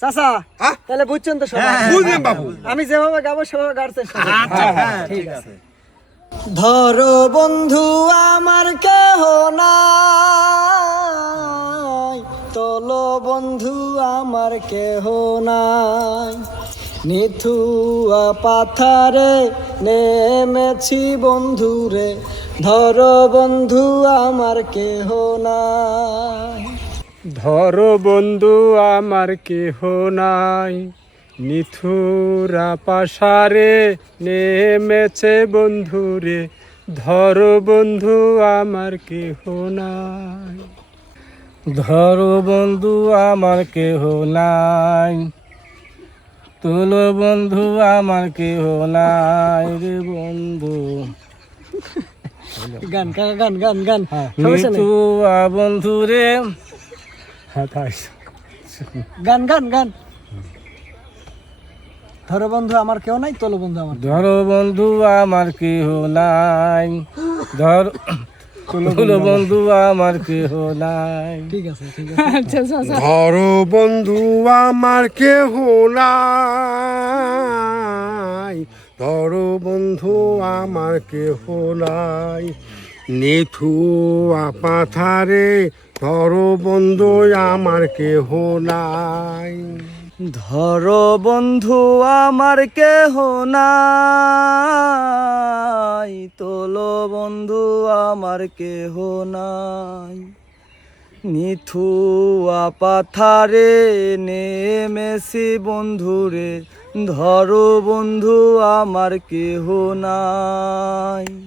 চাচা হ্যাঁ? তাহলে বুঝছেন তো সবাই। বাবু। আমি যেভাবে গাবো সেভাবে গাড়তে আচ্ছা হ্যাঁ ঠিক আছে। ধরো বন্ধু আমার কেহ নাই। তোলো বন্ধু আমার কেহ নাই। নিথুয়া পাথারে নেমেছি বন্ধুরে। ধরো বন্ধু আমার কেহ নাই। ধরো বন্ধু আমার কেহ নাই। নিথুরা পাশারে নেমেছে বন্ধুরে। ধরো বন্ধু আমার কেহ নাই। ধরো বন্ধু আমার কেহ নাই। তোলো বন্ধু আমার কেহ নাই রে বন্ধু। গান গান গান গান গান। সমস্যা নেই। নিথুয়া বন্ধুরে হ্যাঁ তাই গান গান গান। ধরো বন্ধু আমার কেউ নাই তোলো বন্ধু আমার। ধরো বন্ধু আমার কেহ নাই। ধর তোলো বন্ধু আমার। কেহ নাই। ঠিক আছে ঠিক আছে। ধরো বন্ধু আমার কেহ নাই। ধরো বন্ধু আমার কেহ নাই। নিথু পাথারে ধরো বন্ধু, আমার কেহ নাই। ধরো বন্ধু, আমার কেহ নাই। তোলো বন্ধু, আমার কেহ নাই। নিথুয়া পাথারে নেমেছি বন্ধুরে। ধরো বন্ধু, আমার কেহ নাই।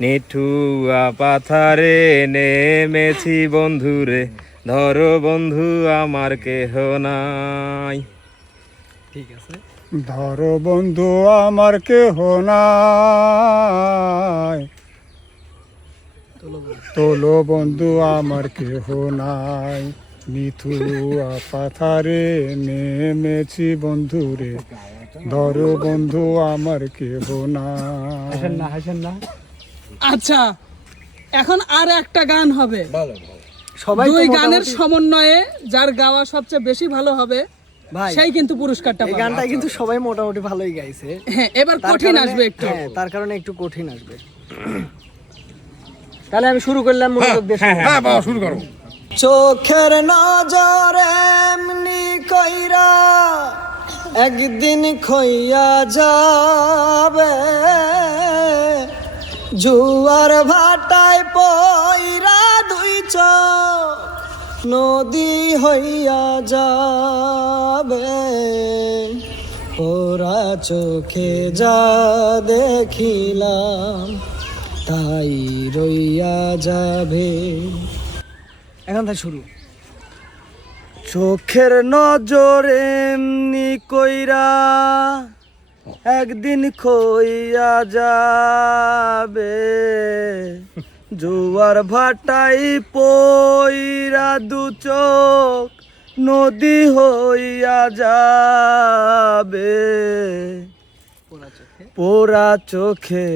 নিঠুয়া পাথারে নেমেছি বন্ধুরে ধরো বন্ধু আমার কেহ নাই। ঠিক আছে। ধরো বন্ধু আমার কেহ নাই। তোলো বন্ধু। আমার কেহ নাই। মিথু পাথারে নেমেছি বন্ধুরে ধরো বন্ধু আমার কেহ নাই। না হাসেন না। আচ্ছা এখন আর একটা গান হবে। সবাই দুই গানের সমন্বয়ে যার গাওয়া সবচেয়ে বেশি ভালো হবে সেই কিন্তু পুরস্কারটা পাবে। গানটা কিন্তু সবাই মোটামুটি ভালোই গাইছে। হ্যাঁ এবার কঠিন আসবে একটু। হ্যাঁ তার কারণে একটু কঠিন আসবে। তাহলে আমি শুরু করলাম মনোযোগ দিয়ে শুনুন। হ্যাঁ বাবা শুরু করো। চোখের নজর এমনি কইরা একদিন খইয়া যাবে। জুয়ার ভাটায় দুই চোখ নদী হইয়া যাবে। ওরা চোখে যা দেখিলাম তাই রইয়া যাবে। এখন থেকে শুরু। চোখের নজর এমনি কইরা একদিন খইয়া যাবে জোয়ার ভাটাই পইরা দু চোখ নদী হইয়া যাবে। পোড়া চোখে?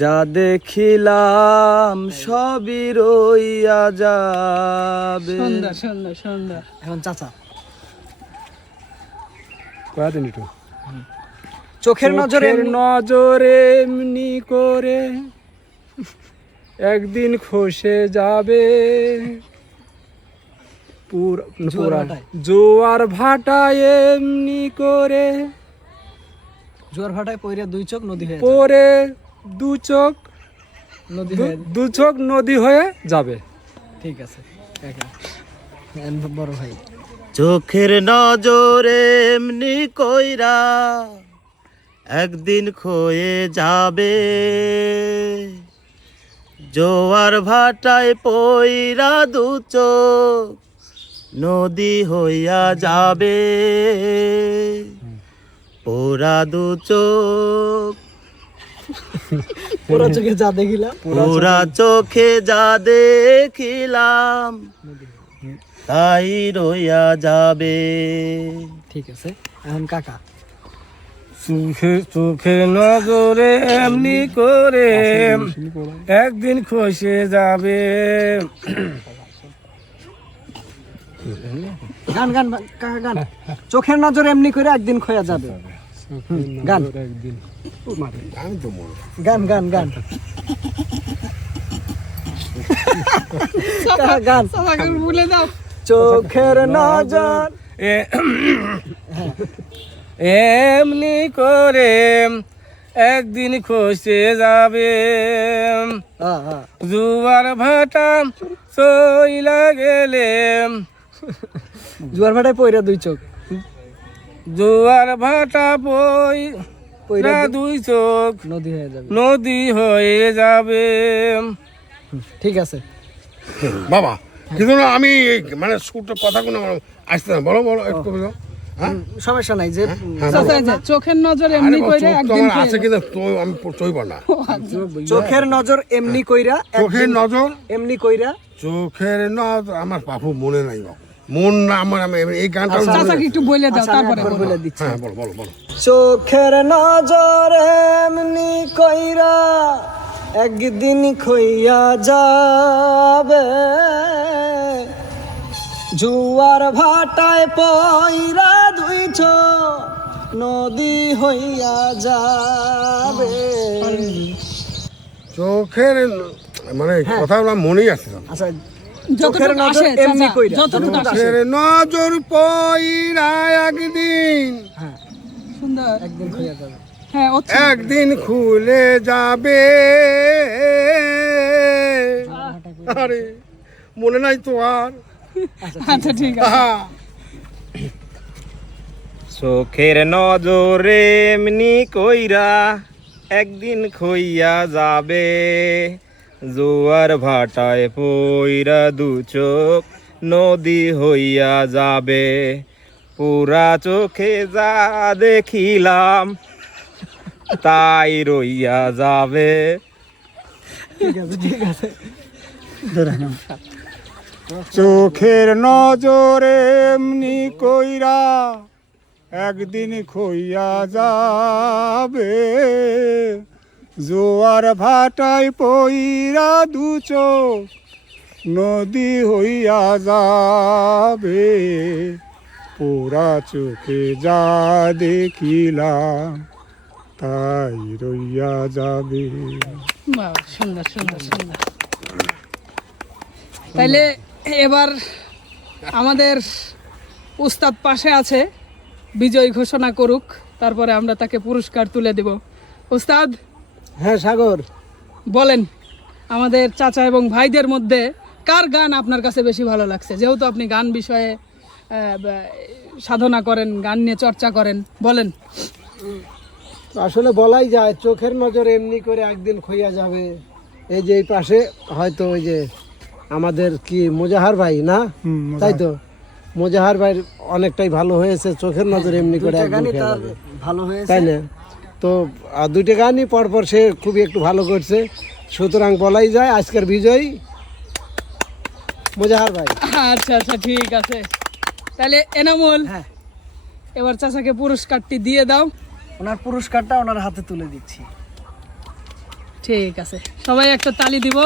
যা দেখিলাম। সবই রইয়া যাবে। এখন চাচা। কয়দিন একটু চোখের নজরে নজরে এমনি করে একদিন খসে যাবে। পুর- পুরা- ভাটায়। জোয়ার ভাটায় এমনি করে জোয়ার ভাটায় পইরা দুই চোখ নদী হয়ে পরে দু চোখ নদী দু- চোখ নদী হয়ে যাবে। ঠিক আছে বড় ভাই। চোখের নজরে এমনি কইরা একদিন খয়ে যাবে। জোয়ার ভাটায় পইরা দু চোখ নদী হইয়া যাবে। পোড়া দু চোখ। পুরো চোখে যা দেখিলাম। পুরা চোখে যা দেখিলাম তাই রইয়া যাবে। ঠিক আছে এখন কাকা। চোখে চোখে নজরে এমনি করে একদিন খসে যাবে। গান গান গান চোখের নজর এমনি করে একদিন খোয়া যাবে। গান। গান গান গান। গান ভুলে দাও চোখের নজর। এ- এমনি করে একদিন খসে যাবে। জুয়ার ভাটা সইলা গেলে। জুয়ার ভাটায় পয়রা দুই চোখ। জুয়ার ভাটা বই পয়রা দুই- চোখ নদী হয়ে যাবে। নদী হয়ে যাবে। ঠিক আছে। বাবা কিন্তু না আমি মানে সুরটা কথাগুলো আসতে না। বলো বলো একটু বলো সমস্যা নাই যে হ্যাঁ, চাচা, এই যে চোখের নজর এমনি তো একদিন আছে তো আমি চইব না। চোখের নজর এমনি কইরা চোখের একদিন নজর? এমনি কইরা চোখের নজর আমার বাপু মনে নাই মন না আমার আমি এই গানটা চাচাকে একটু বলে দাও আচ্ছা, তারপরে বলে। দিচ্ছি। হ্যাঁ বলো বলো বলো। চোখের নজর এমনি কইরা একদিন খইয়া যাবে। জুয়ার ভাটায় পয়রা দুইছ নদী হইয়া যাবে। চোখের মানে কথাগুলো মনেই আছে আচ্ছা চোখের নজর আসে এমনি কইরা। চোখের নজর পইরা একদিন। হ্যাঁ। সুন্দর। একদিন খইয়া যাবে। হ্যাঁ একদিন খুলে যাবে। আরে মনে নাই তো আর। আচ্ছা ঠিক আছে। চোখের নজরে এমনি কইরা একদিন খইয়া যাবে। জোয়ার ভাটায় পইরা দু চোখ নদী হইয়া যাবে। পুরা চোখে যা দেখিলাম তাই রইয়া যাবে। ঠিক আছে ঠিক আছে। চোখের নজরে এমনি কইরা একদিন খইয়া যাবে। জোয়ার ভাটায় পইরা দু চোখ নদী হইয়া যাবে। পোড়া চোখে যা দেখিলাম, তাই রইয়া যাবে। সুন্দর সুন্দর সুন্দর। তাইলে এবার আমাদের উস্তাদ পাশে আছে বিজয় ঘোষণা করুক তারপরে আমরা তাকে পুরস্কার তুলে দেব। উস্তাদ? হ্যাঁ সাগর। বলেন আমাদের চাচা এবং ভাইদের মধ্যে কার গান আপনার কাছে বেশি ভালো লাগছে? যেহেতু আপনি গান বিষয়ে সাধনা করেন গান নিয়ে চর্চা করেন বলেন। আসলে বলাই যায় চোখের নজর এমনি করে একদিন খইয়া যাবে। এই যে এই পাশে হয়তো ওই যে আমাদের কি মোজাহার ভাই না? তাই তো? মোজাহার ভাই অনেকটাই ভালো হয়েছে চোখের নজর এমনি করে ভালো হয়েছে। তাই না? তো দুইটা গানই পরপর সে খুবই একটু ভালো করছে। সুতরাং বলাই যায় আজকের বিজয়ী মোজাহার ভাই। আচ্ছা আচ্ছা ঠিক আছে। তাহলে এনামুল হ্যাঁ। এবার চাচাকে পুরস্কারটি দিয়ে দাও। ওনার পুরস্কারটা ওনার হাতে তুলে দিচ্ছি। ঠিক আছে। সবাই একটা তালি দিব।